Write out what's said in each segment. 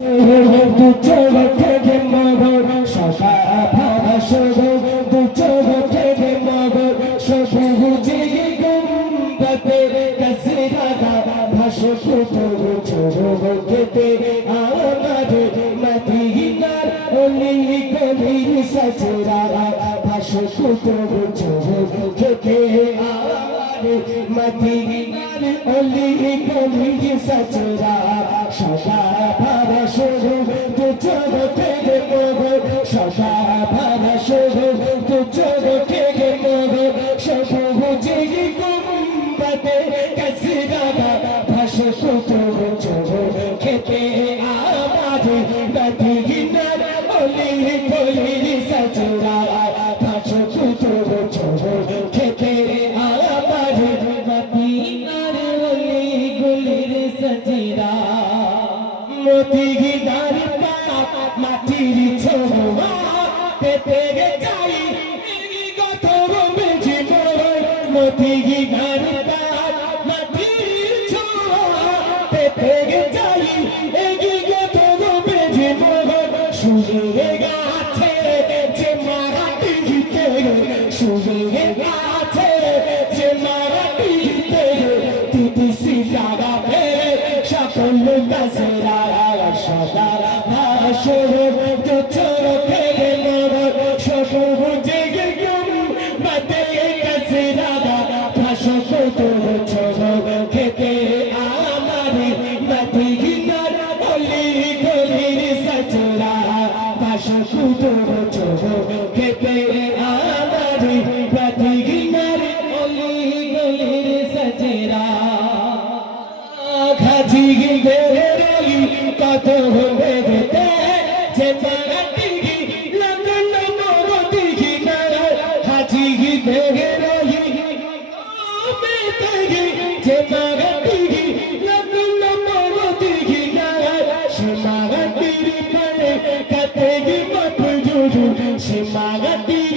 দু চোখ থেকে মগর সদা ভাসব দু চোখ থেকে মগর সবুজে গম্বতে কসরা ভাসব দু চোখ থেকে আমার মদিনার অলি গলির সজরা ভাসব দু চোখ থেকে আমার মদিনার অলি গলির সজরা সদা ভাসব দু চোখ থেকে মগর সদা ভাসব দু চোখ থেকে মগর সবুজে গম্বতে কসরা ভাসব দু চোখ থেকে আমার মদিনার অলি গলির সজরা ভাসব দু চোখ থেকে আমার মদিনার অলি গলির সজরা মদিনার পাপ মাটির ছোঁয়া পেতে যাই গত বেজি মদিনার পাপ মাটির ছোঁয়া পেতে যাই গত বেজি শুয়ে গাছে যে মাটিতে শুয়ে গাছে যে মাটিতে তিতিসি লাগাবে সকল গাছেরা সদা ভাসব দু চোখে মগর সবুজে গম্বতে কসরা ভাসব দু চোখ থেকে আমার মদিনার অলি গলির সজরা ভাসব দু চোখ থেকে আমার মদিনার অলি গলির সজরা খাজি বেরোলি কত বেরোতে যে মাটি লাগল মোর দিঘি না হাজি বেরোলি যে মাটি লাগল মোর দিঘি না সে মাটির পরে কাতে মফজুজু সে মাটির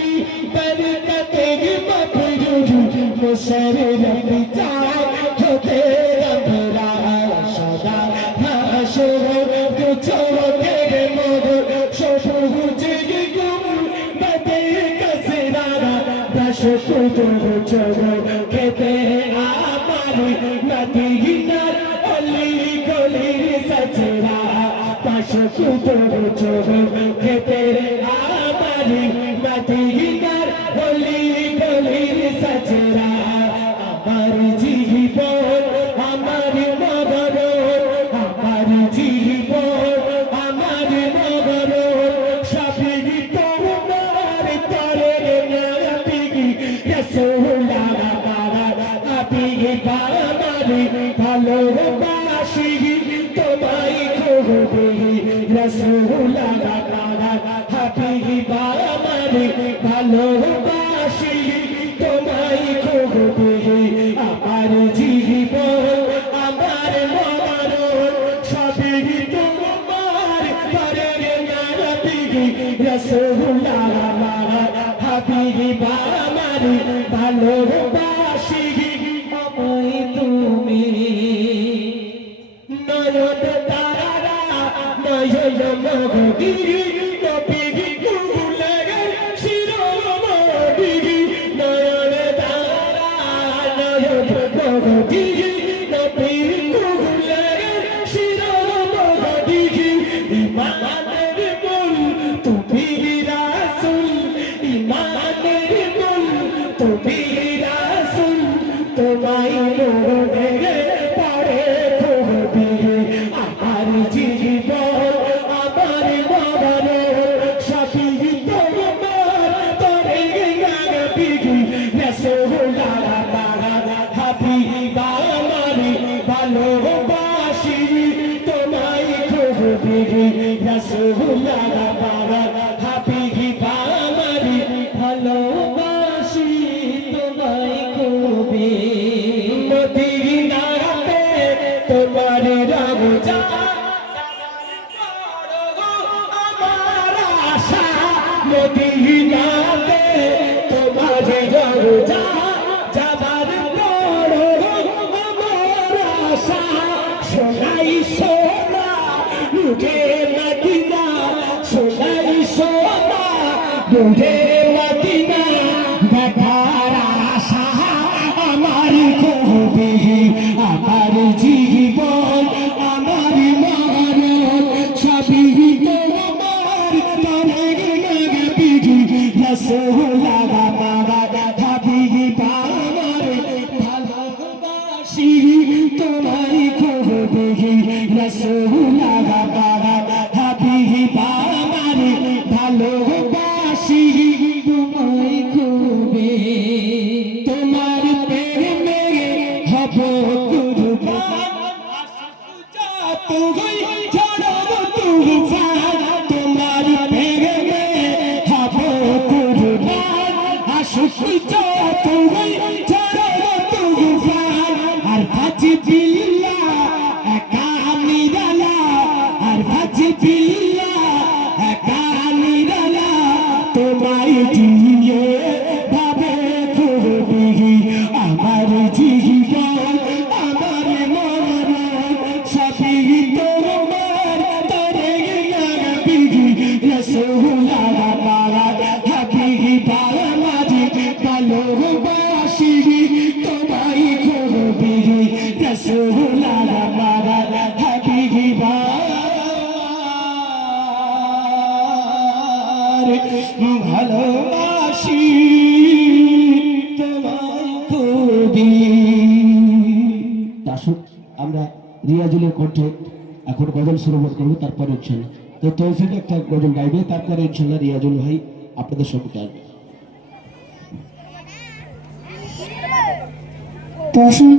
পরে কাতে মফজুজু মোসরে রবি চায় হতে আমরা সদা ভাসব দু চোখে মগর সবুজে গম্বতে কসরা ভাসব দু চোখ থেকে আমার মদিনার অলি গলির সজরা ভাসব দু চোখ থেকে আমার মদিনার অলি গলির সজরা আমার জীবন আমার মগর আমার জীবন আমার মগর সবই তোমার তরে নাবিগি রাসূলুল্লাহ আপনি আমার ভালোবাসি তোমায় খুবই রাসূলুল্লাহ আপনি আমার ভালোবাসি তোমায় খুবই আমার জীবন আমার মরণ সবই তোমার তরে নাবিগি রাসূলুল্লাহ হাবিব আমার ভালোবাসি আমায় তুমি নয়ন তারা নয়ন মগিরি নবীগি কুলে শিরোমণি নয়ন তারা নয়ন মগিরি নবীগি কুলে শিরোমণি ইমানের মূল তুমি রাসূল ইমানের মূল তুমি রাসূল তোমায় মনে পড়ে খুবই আমার জীবন আমার মরণ সবই তোমার তরে নাবিগি রাসূলুল্লাহ হাবিব আমার ভালোবাসি তোমায় খুবই রাসূলুল্লাহ হাবিব আমার ভালোবাসি তোমায় খুবই মদিনাতে তোমার রওজা আমার আশা মদিনাতে তোমার রওজা যাবার বড় আমার আশা সোনাই সোনা লুকে তুঝে মদিনা দেখার আশা আমার খুবই আমার জীবন আমার মরণ সবই তোমার তরে নবী রাসূলুল্লাহ বাবা হাবিব আমার ভালোবাসি তোমায় খুবই রাসূলুল্লাহ বাবা হাবিব আমার ভালোবাসি তোমায় খুবই তোমার প্রেমে হব কুরবান তুই ছড়ব তুফান তোমার প্রেমে হব কুরবান আশুক তুই ছড়ব তুফান আর ভাজি বিল্লাহ একা নিরালা আর ভাজি বিল্লাহ একা নিরালা তোমায় দিয়ে ভাবে খুবই আমার জীবন আমার মরণ সবই তোমার তরে নবী রাসূলুল্লাহ বাবা হাবিব আমার ভালোবাসি তোমায় খুবই রাসূলুল্লাহ বাবা হাবিব ভালোবাসি তোমায় খুবই। আসুন আমরা রিয়াজুলের কণ্ঠে এখন গজল শ্রবণ করবো, তারপরে ইনশাল্লাহ তো তৌফিক একটা গজল গাইবে, তারপরে ইনশাল্লাহ রিয়াজুল ভাই আপনাদের সঙ্গে আসবে। তো আসুন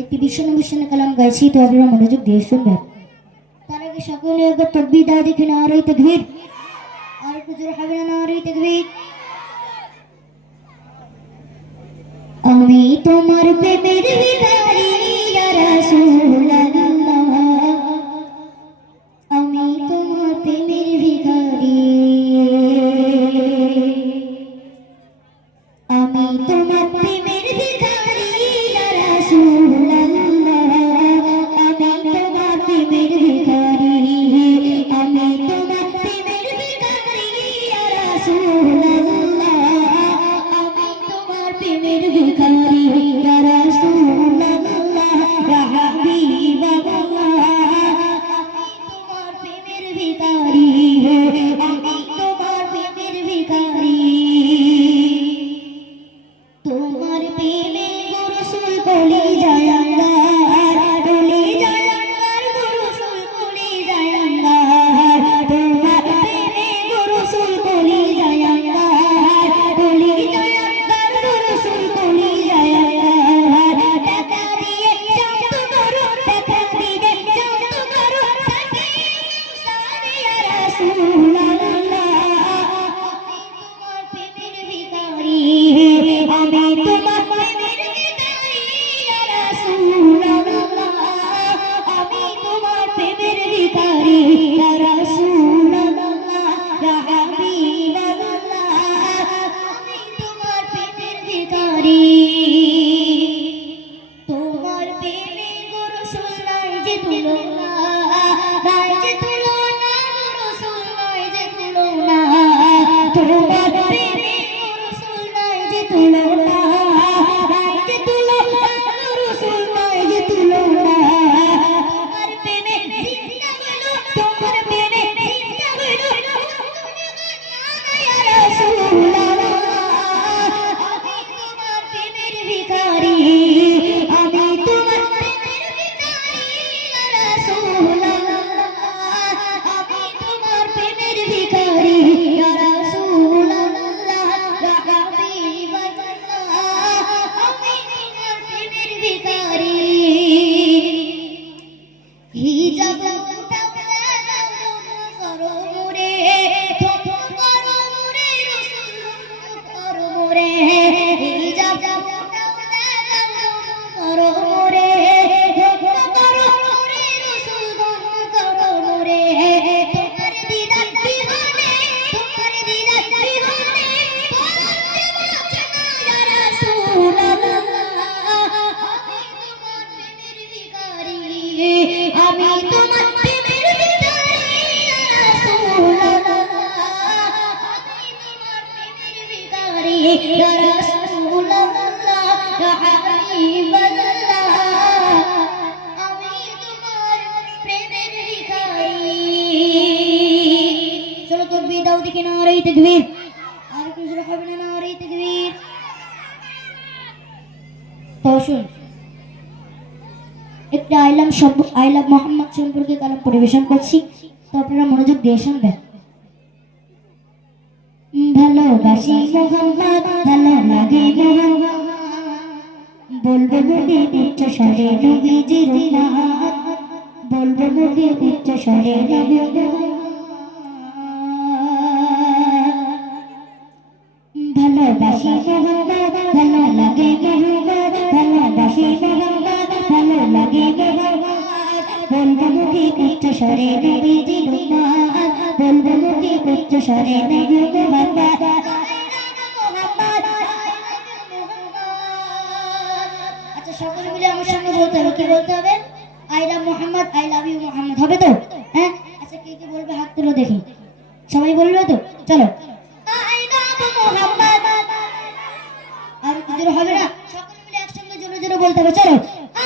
একটি বিশ্বনবী কালাম গাইছি, তো আপনারা মনোযোগ দিয়ে শুনবেন। তার আগে সকলে একবার তাকবীর দাও, দেখে নারে তাকবীর, আর একটু জোরে হবে না নারে তাকবীর। আমি তোমার প্রেমের ভিখারি ইয়া রাসূলুল্লাহ, আমি তোমার প্রেমের ভিখারি, আমি তোমার প্রেমের ভিখারি ইয়া রাসূলুল্লাহ, আমি তোমার প্রেমের ভিখারি, আমি তোমার প্রেমের ভিখারি ইয়া রাসূলুল্লাহ, আমি তোমার প্রেমের ভিখারি ইয়া রাসূলুল্লাহ, ইয়া হাবিবাল্লাহ, আমি তোমার প্রেমের ভিখারি, আমি তোমার প্রেমের ভিখারি। তোমার প্রেমে গো রাসূল কলি যায় আল্লাহ, কলি যায় আল্লাহর গো রাসূল কলি যায় আল্লাহ, তোমার প্রেমে গো রাসূল কলি যায় আল্লাহ, কলি যায় আল্লাহর গো রাসূল কলি যায় আল্লাহ। টাকা দিয়ে শান্ত করো, টাকা দিয়ে শান্ত করো সাথে সাথে ইয়া রাসূলুল্লাহ, আমি তোমার প্রেমের ভিখারি, আমি তোমার প্রেমের ভিখারি ইয়া রাসূলুল্লাহ, আমি তোমার প্রেমের ভিখারি ইয়া রাসূলুল্লাহ, ইয়া হাবিবাল্লাহ, আমি তোমার প্রেমের ভিখারি। তোমার প্রেমে গো রাসূল নাই যে তুলনা, নাই যে তুলনা গো রাসূল নাই যে তুলনা, তোমার প্রেমে গো রাসূল নাই যে তুলনা, নাই যে তুলনা গো রাসূল নাই যে তুলনা। তোমার প্রেমে জিন্দা হলো, তোমার প্রেমে জিন্দা হলো ইয়া রাসূলুল্লাহ, আমি তোমার প্রেমের ভিখারি, আমি তোমার প্রেমের ভিখারি ইয়া রাসূলুল্লাহ, আমি তোমার প্রেমের ভিখারি ইয়া রাসূলুল্লাহ, নারী তাকবীর, আর একটু জোরে হবে না নারী তাকবীর। তো শুন, একটা আই লাভ মোহাম্মদ সম্পর্কে কালাম পরিবেশন করছি, তো আপনারা মনোযোগ দিয়ে শুনবেন। ভালোবাসি মোহাম্মদ, ভালো লাগে মোহাম্মদ, বলবো মুখে উচ্চ স্বরে নবীজির নাম, বলবো মুখে উচ্চ স্বরে নবীজির নাম। ভালোবাসি মোহাম্মদ, ভালো লাগে মোহাম্মদ, ভালোবাসি মোহাম্মদ, ভালো লাগে মোহাম্মদ, বলবো মুখে উচ্চ স্বরে নবীজির নাম, বলবো মুখে উচ্চ স্বরে নবীজির মোহাম্মদ। আচ্ছা সকলে মিলে আমার সঙ্গে বলতে হবে, কি বলতে হবে? I love Mohammad, I love you Mohammad, হবে তো? হ্যাঁ, আচ্ছা কে কে বলবে হাত তুলো দেখি, সবাই বলবে তো? চলো, আই লাভ মোহাম্মদ, আর কি জোরে হবে না? সকলে মিলে একসঙ্গে জোরে জোরে বলতে হবে, চলো,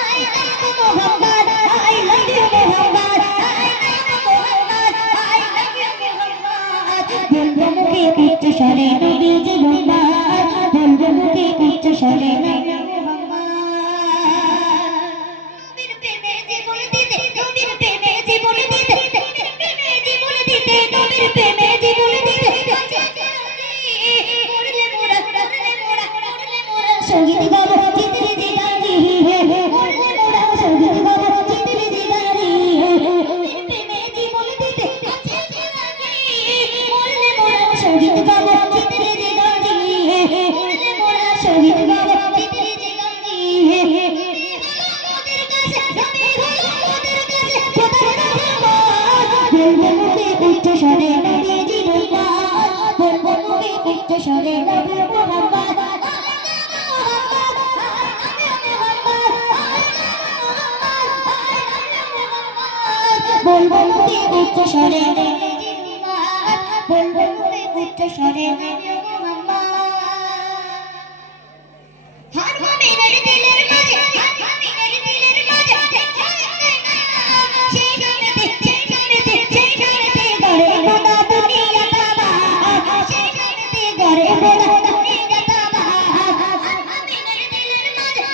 I love Mohammad, I love you Mohammad, I love Mohammad, I love you Mohammad, বলবো মুখে উচ্চ স্বরে নবীজি মোহাম্মদ, বলবো মুখে উচ্চ স্বরে নবীজি মোহাম্মদ। নবীর প্রেমে জীবন দিতে, নবীর প্রেমে জীবন দিতে, নবীর প্রেমে জীবন দিতে, নবীর প্রেমে জীবন দিতে, মরলে মোরা, মরলে মোরা, মরলে মোরা সঙ্গীত গাবো জিতলে জিগারি, মরলে মোরা সঙ্গীত গাবো জিতলে জিগারি, নবীর প্রেমে জীবন দিতে, মরলে মোরা সঙ্গীত গাবো জিতলে জিগারি, মরলে মোরা সঙ্গীত গাবো জিতলে জিগারি। মোদের কাছে নবী হলো মোদের কাছে খোদার রহমত, বলবো মুখে উচ্চ স্বরে নবীজির নাম, বলবো মুখে উচ্চ স্বরে নবী মোহাম্মদ, বলবো মুখে উচ্চ স্বরে নবীজির নাম, বলবো মুখে উচ্চ স্বরে নবী মোহাম্মদ। হার মুমিনের দিলের মাঝে, হার মুমিনের দিলের মাঝে, সেই জন্নতে, সেই জন্নতে, সেই জন্নতে গড়ে গোটা দুনিয়া তাবাহ, সেই জন্নতে গড়ে গোটা দুনিয়া তাবাহ। হার মুমিনের দিলের মাঝে,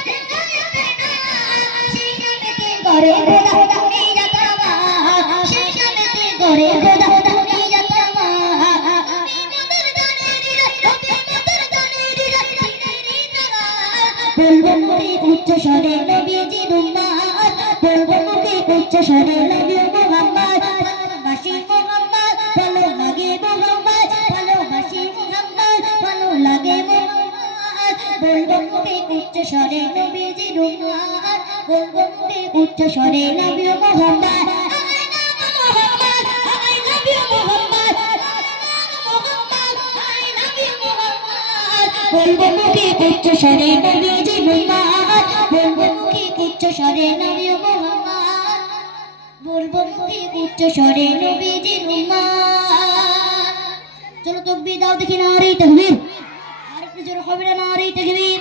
সেই জন্নতে গড়ে গোটা দুনিয়া তাবাহ, সেই জন্নতে গড়ে গোটা দুনিয়া তাবাহ। মোদের জানের দিলে, মোদের জানের দিলে, বলবো মুখে উচ্চ স্বরে নবীজির উম্মত, বলবো মুখে উচ্চ স্বরে নবী মোহাম্মদ, ভালোবাসি মোহাম্মদ, ভালো লাগে মোহাম্মদ, ভালোবাসি মোহাম্মদ, ভালো লাগে মোহাম্মদ, বলবো মুখে উচ্চ স্বরে নবীজির উম্মত, বলবো মুখে উচ্চ স্বরে নবী Mohammad. I love Mohammad, I love you Mohammad, I love you Mohammad, বলবো মুখে উচ্চ স্বরে নবীজির উম্মত, বলবো মুখে উচ্চ স্বরে নবী মোহাম্মদ, বলবো মুখে উচ্চ স্বরে নবীজির উম্মত। চলো তাকবীর দাও দেখি, নারে তাকবীর, আর একটু জোরে হবে না নারে তাকবীর।